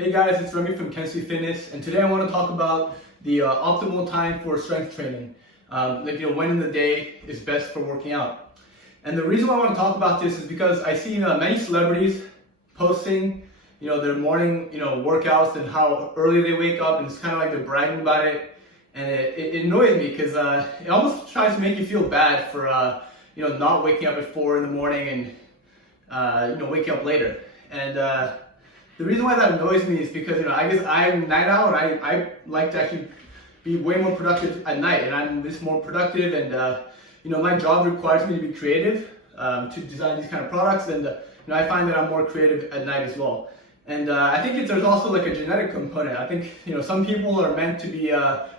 Hey guys, it's Remy from Kensu Fitness, and today I want to talk about the optimal time for strength training. When in the day is best for working out. And the reason why I want to talk about this is because I see many celebrities posting, their morning, workouts and how early they wake up, and it's kind of like they're bragging about it, and it annoys me because it almost tries to make you feel bad for not waking up at 4 in the morning and waking up later. And the reason why that annoys me is because I guess I'm a night owl, and I like to actually be way more productive at night, and I'm just more productive, and my job requires me to be creative to design these kind of products, and I find that I'm more creative at night as well. And I think there's also like a genetic component. I think some people are meant to be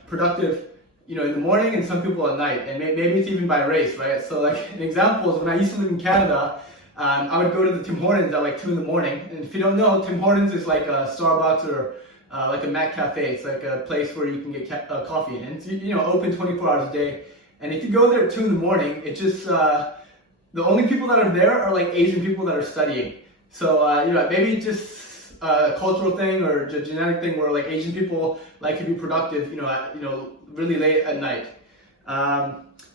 productive in the morning, and some people at night, and maybe it's even by race, right? So like an example is when I used to live in Canada. I would go to the Tim Hortons at like 2 in the morning, and if you don't know, Tim Hortons is like a Starbucks or like a Mac Cafe. It's like a place where you can get coffee, and it's open 24 hours a day. And if you go there at 2 in the morning, it's just the only people that are there are like Asian people that are studying. So maybe just a cultural thing or a genetic thing where like Asian people like to be productive, really late at night.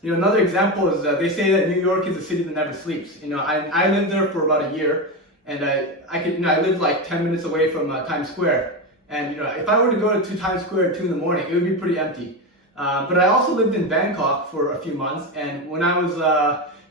Another example is they say that New York is a city that never sleeps. I lived there for about a year, and I lived like 10 minutes away from Times Square. And if I were to go to Times Square at 2 in the morning, it would be pretty empty. But I also lived in Bangkok for a few months, and when I was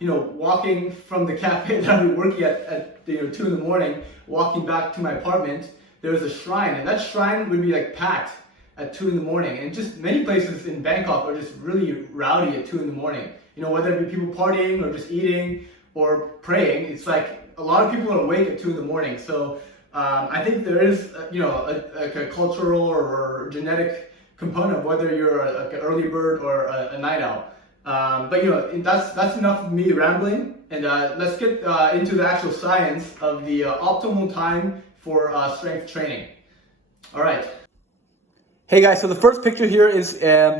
walking from the cafe that I was working at 2 in the morning, walking back to my apartment, there was a shrine, and that shrine would be like packed at 2 in the morning. And just many places in Bangkok are just really rowdy at 2 in the morning. Whether it be people partying or just eating or praying, it's like a lot of people are awake at 2 in the morning. So I think there is, a cultural or genetic component of whether you're an early bird or a night owl. But that's enough of me rambling, and let's get into the actual science of the optimal time for strength training. All right. Hey guys, so the first picture here is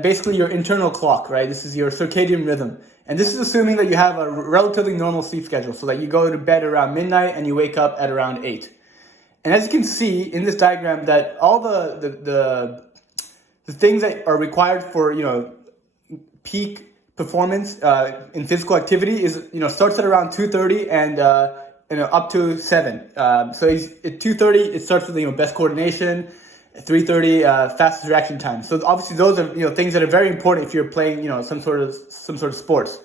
basically your internal clock, right? This is your circadian rhythm. And this is assuming that you have a relatively normal sleep schedule, so that you go to bed around midnight and you wake up at around 8. And as you can see in this diagram, that all the things that are required for, peak performance in physical activity is, starts at around 2:30 and up to 7. So at 2:30, it starts with, best coordination. 3:30 fastest reaction time. So obviously those are things that are very important if you're playing some sort of sports.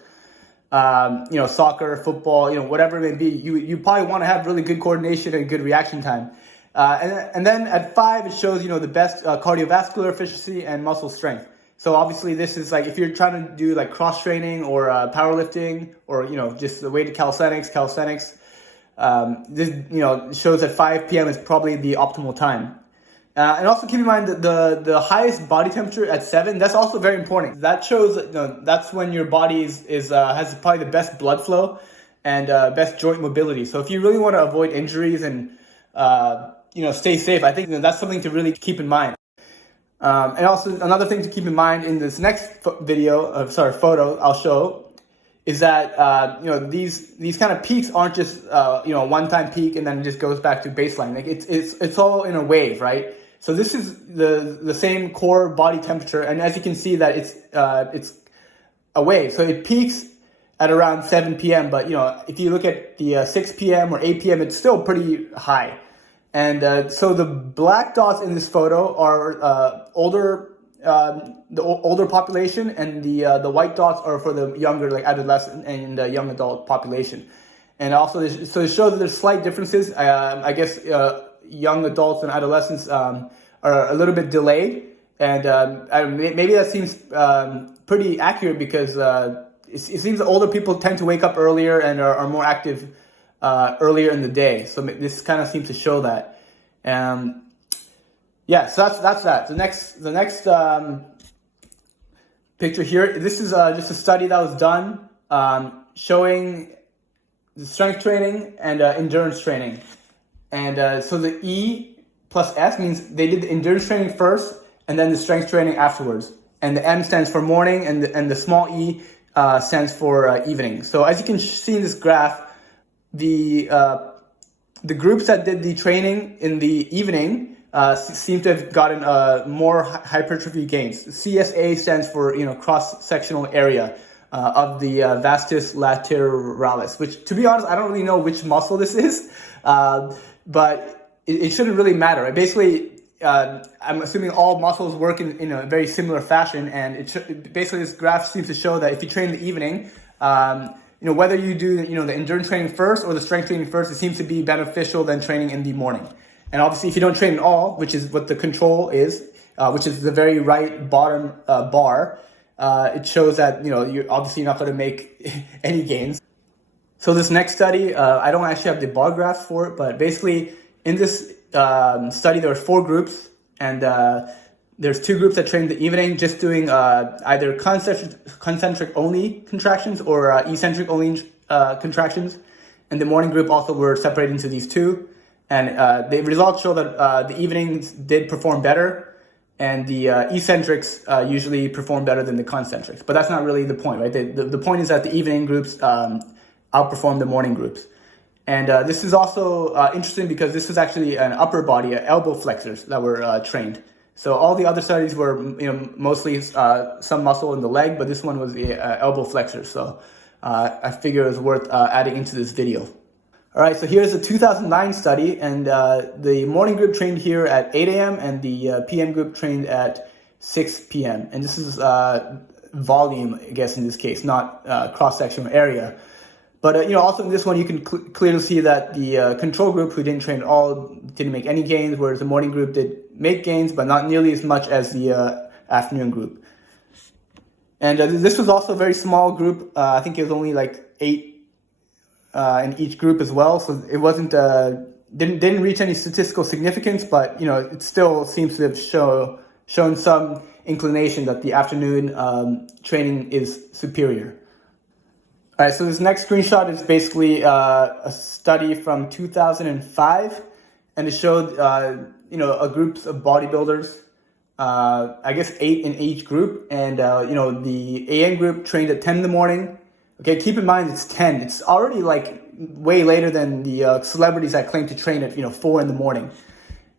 Soccer, football, whatever it may be. You probably want to have really good coordination and good reaction time. And then at 5 it shows the best cardiovascular efficiency and muscle strength. So obviously this is like if you're trying to do like cross training or powerlifting or just the weighted calisthenics. This shows that 5 p.m. is probably the optimal time. And also keep in mind that the highest body temperature at 7, that's also very important. That shows that's when your body has probably the best blood flow and best joint mobility. So if you really want to avoid injuries and stay safe, I think that's something to really keep in mind. And also another thing to keep in mind in this next photo I'll show is that these kind of peaks aren't just a one-time peak and then it just goes back to baseline. Like it's all in a wave, right? So this is the same core body temperature, and as you can see that it's a wave. So it peaks at around 7 p.m. But if you look at the 6 p.m. or 8 p.m., it's still pretty high. And so the black dots in this photo are the older population, and the white dots are for the younger, like adolescent and young adult population. And also, so it shows that there's slight differences. I guess young adults and adolescents are a little bit delayed, and maybe that seems pretty accurate because it seems that older people tend to wake up earlier and are more active earlier in the day. So this kind of seems to show that. So that's that. The next picture here. This is just a study that was done showing the strength training and endurance training. And so the E plus S means they did the endurance training first and then the strength training afterwards. And the M stands for morning, and the small E stands for evening. So as you can see in this graph, the groups that did the training in the evening seem to have gotten more hypertrophy gains. CSA stands for cross-sectional area of the vastus lateralis, which, to be honest, I don't really know which muscle this is, but it shouldn't really matter. Right? Basically, I'm assuming all muscles work in a very similar fashion, and basically this graph seems to show that if you train in the evening, whether you do the endurance training first or the strength training first, it seems to be beneficial than training in the morning. And obviously, if you don't train at all, which is what the control is, which is the very right bottom bar, it shows that you're obviously not going to make any gains. So this next study, I don't actually have the bar graphs for it, but basically in this study there were 4 groups, and there's 2 groups that trained in the evening, just doing either concentric only contractions or eccentric only contractions, and the morning group also were separated into these 2. And the results show that the evenings did perform better, and the eccentrics usually perform better than the concentrics. But that's not really the point, right? The point is that the evening groups outperform the morning groups. And this is also interesting because this was actually an upper body, elbow flexors that were trained. So all the other studies were mostly some muscle in the leg, but this one was the elbow flexors. So I figure it was worth adding into this video. All right, so here's a 2009 study, and the morning group trained here at 8 a.m. and the PM group trained at 6 p.m. And this is volume, I guess, in this case, not cross-sectional area. But also in this one, you can clearly see that the control group, who didn't train at all, didn't make any gains, whereas the morning group did make gains, but not nearly as much as the afternoon group. And this was also a very small group. I think it was only like 8 in each group as well, so it wasn't didn't reach any statistical significance, but it still seems to have shown some inclination that the afternoon training is superior. All right, so this next screenshot is basically a study from 2005, and it showed a group of bodybuilders, I guess 8 in each group, and the AM group trained at 10 in the morning. Okay, keep in mind it's 10. It's already like way later than the celebrities that claim to train at 4 in the morning.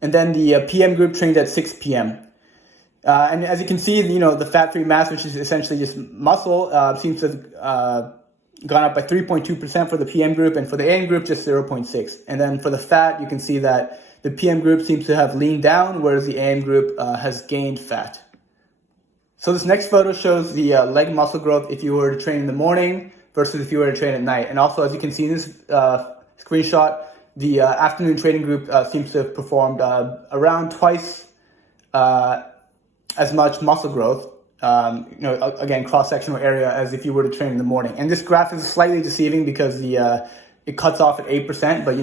And then the PM group trained at 6 p.m. And as you can see, the fat-free mass, which is essentially just muscle, seems to have gone up by 3.2% for the PM group, and for the AM group just 0.6. And then for the fat, you can see that the PM group seems to have leaned down, whereas the AM group has gained fat. So this next photo shows the leg muscle growth if you were to train in the morning versus if you were to train at night. And also, as you can see in this screenshot, the afternoon training group seems to have performed around twice as much muscle growth, again, cross-sectional area, as if you were to train in the morning. And this graph is slightly deceiving because it cuts off at 8%, but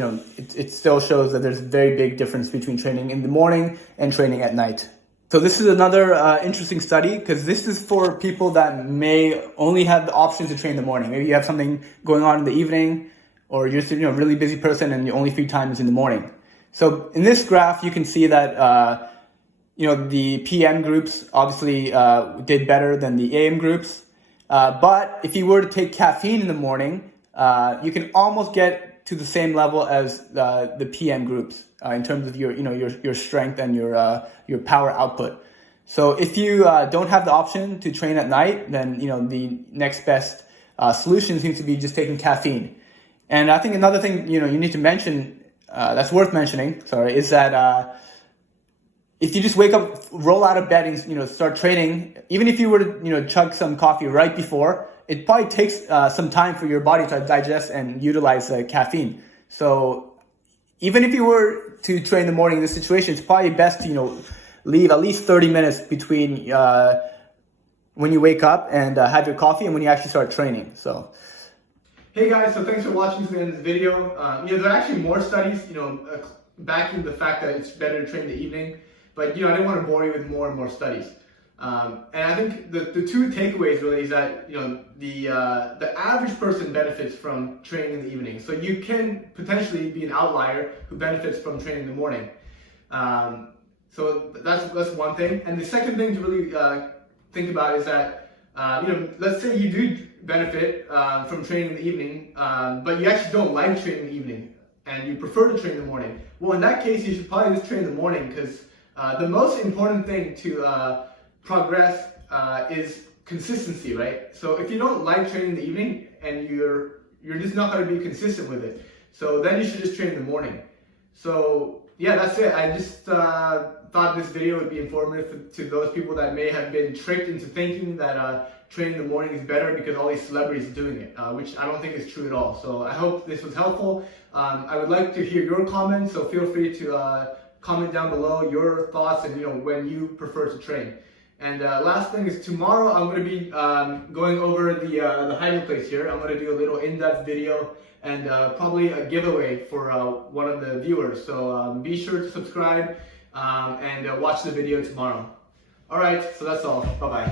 it still shows that there's a very big difference between training in the morning and training at night. So this is another interesting study, because this is for people that may only have the option to train in the morning. Maybe you have something going on in the evening, or you're just a really busy person and your only free time is in the morning. So in this graph, you can see that the PM groups obviously did better than the AM groups. But if you were to take caffeine in the morning, you can almost get to the same level as the PM groups in terms of your strength and your power output. So if you don't have the option to train at night, then the next best solution seems to be just taking caffeine. And I think another thing you need to mention that's worth mentioning, is that if you just wake up, roll out of bed, and start training, even if you were to chug some coffee right before, it probably takes some time for your body to digest and utilize caffeine. So even if you were to train in the morning in this situation, it's probably best to leave at least 30 minutes between when you wake up and have your coffee and when you actually start training. So, hey guys, so thanks for watching to the end of this video. There are actually more studies, backing the fact that it's better to train in the evening. But I didn't want to bore you with more and more studies. And I think the 2 takeaways really is that the average person benefits from training in the evening. So you can potentially be an outlier who benefits from training in the morning. So that's one thing. And the second thing to really think about is that let's say you do benefit from training in the evening, but you actually don't like training in the evening. and you prefer to train in the morning, well, in that case, you should probably just train in the morning, because the most important thing to progress is consistency, right? So if you don't like training in the evening and you're just not going to be consistent with it, so then you should just train in the morning. So yeah, that's it. I just thought this video would be informative to those people that may have been tricked into thinking that training in the morning is better because all these celebrities are doing it, which I don't think is true at all. So I hope this was helpful. I would like to hear your comments, so feel free to comment down below your thoughts and when you prefer to train. And last thing is, tomorrow I'm going to be going over the hiding place here. I'm going to do a little in-depth video and probably a giveaway for one of the viewers. So be sure to subscribe and watch the video tomorrow. Alright, so that's all. Bye-bye.